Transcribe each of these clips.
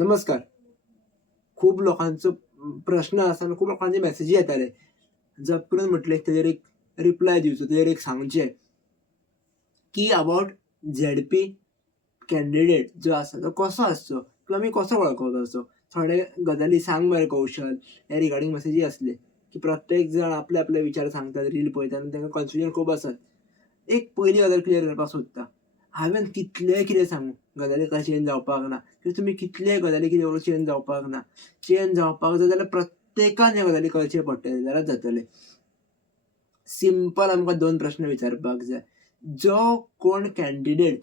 नमस्कार. खूप लोकांचं प्रश्न आसा खूप लोकांचे मेसेजी येताले. जप करून म्हटलें तेजेर एक रिप्लाय दिवचो, तेजेर एक सांगचें की अबाउट झेडपी कॅन्डिडेट जो आसा तो कसो आसचो किंवा आमी कसो वळखुचो. थोडे गजाली सांग मरे कौशल ह्या रिगार्डींग मेसेजी आसले की प्रत्येक जण आपले आपले विचार सांगतात, रील पळयतात आनी तांकां कन्फ्युजन खूब आसत. एक पयली गजाल क्लियर करपाक सोदता. हांवें कितलेंय कितें सांगूं गजाली काय चेंज जावपाक ना. किंवा तुमी कितलेय गजाली कितें करून चेंज जावपाक ना. चेंज जावपाक जाय जाल्यार प्रत्येकान ह्या गजाली करचे पडटले जाल्यार जातले. सिंपल आमकां 2 प्रश्न विचारपाक जाय. जो कोण कॅन्डिडेट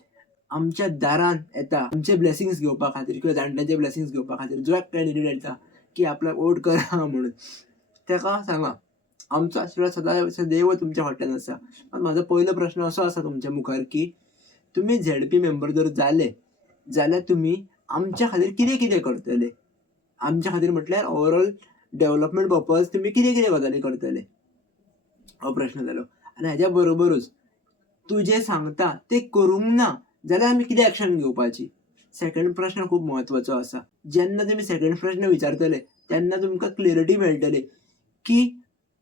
आमच्या दारान येता आमचे ब्लेसिंग्स घेवपा खातीर किंवा जाणट्यांचे ब्लेसिंग्स घेवपा खातीर जो कॅन्डिडेट येता की आपल्याक वोट करा म्हणून, तेका सांगा आमचो आशिर्वाद सदैव तुमच्या फाटल्यान आसा. म्हाजो पयलो प्रश्न असो आसा तुमच्या मुखार की तुमी झेडपी मेंबर जर जाले जाल्यार तुमी आमच्या खातीर कितें कितें करतले? आमच्या खातीर म्हटल्यार ओवरऑल डेव्हलपमेंट पर्पज तुमी कितें कितें गजाली करतले? हो प्रश्न जालो. आनी हाच्या बरोबरूच तूं जें सांगता तें करूंक ना जाल्यार आमी कितें एक्शन घेवपाची? सेकंड प्रश्न खूब म्हत्वाचो आसा. जेन्ना तुमी सेकंड प्रश्न विचारतले तेन्ना तुमकां क्लॅरिटी मेळटली की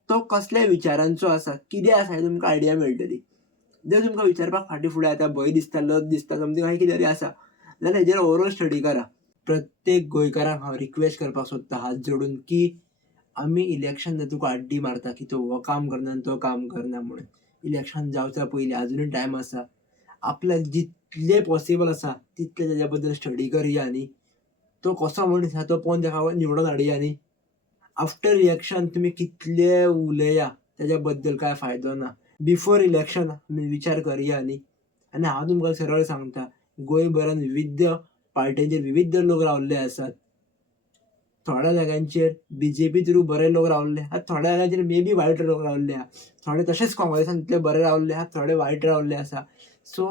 तो कसल्या विचारांचो आसा, कितें आसा हें तुमकां आयडिया मेळटली. जर तुमकां विचारपाक फाटीं फुडें आतां भंय दिसता, लज दिसता, समथींग अशें कितें तरी आसा जाल्यार हेजेर ओवरऑल स्टडी करा. प्रत्येक गोंयकाराक हांव रिक्वेस्ट करपाक सोदता हात जोडून की आमी इलेक्शन जातूंक आड्डी मारता की तो हो काम करना आनी तो काम करना म्हणून. इलेक्शन जावच्या पयलीं अजुनूय टायम आसा. आपल्याक जितलें पॉसिबल आसा तितलें तेज्या बद्दल स्टडी करया न्ही. तो कसो मनीस आसा तो पळोवन तेका निवडून हाडया न्ही. आफ्टर इलेक्शन तुमी कितले उलया तेज्या बद्दल कांय फायदो ना. बिफोर इलेक्शन आमी विचार करया न्ही. आनी हांव तुमकां सरळ सांगता गोंयभरान विविध पार्ट्यांचेर विविध लोक रावल्ले आसात. थोड्या जाग्यांचेर बीजेपी थ्रू बरे लोक रावल्ले आहात, थोड्या जाग्यांचेर मे बी वायट लोक रावल्ले आहात. थोडे तशेंच काँग्रेसान तितले बरे रावल्ले आहात, थोडे वायट रावल्ले आसा. सो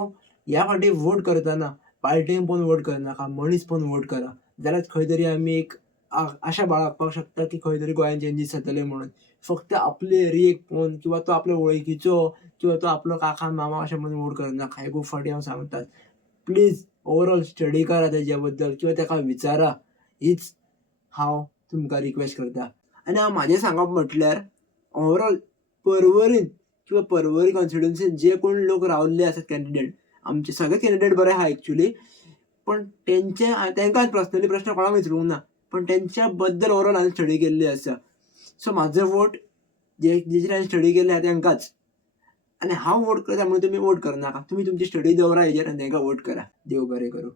ह्या फावटी वोट करतना पार्टींक पळोवन वोट करनाका, मनीस पळोवन वोट करा. जाल्यार खंय तरी आमी एक आशा बाळगपाक शकता की खंय तरी गोंयांत चेंजीस जातले म्हणून. फक्त आपले एरियेक पळोवन किंवा तो आपल्या वळखीचो किंवा तो आपलो काका मामा अशें म्हणून वोट करनाका. हें खूब फावटी हांव सांगतां. प्लीज ओवरऑल स्टडी करा तेज्या बद्दल किंवा तेका विचारा. हीच हांव तुमकां रिक्वेस्ट करतां. आनी हांव म्हाजें सांगप म्हटल्यार ओवरऑल पर्वरीन किंवा पर्वरी कॉन्स्टिट्युएन्सीन जे कोण लोक रावल्ले आसात कॅन्डिडेट, आमचे सगळे कॅन्डिडेट बरे आहा एक्चुअली. पण तेंकां पर्सनली प्रश्न कोणाक विचारूंक ना. पण तेंच्या बद्दल ओवरऑल हांवें स्टडी केल्ली आसा. सो म्हाजो वोट जेचेर हांवें स्टडी केल्ली आहा तेंकांच. आनी हांव वोट करता म्हणून तुमी वोट करनाका. तुमी तुमची स्टडी दवरा हेजेर आनी तेंकां वोट करा. देव बरें करूं.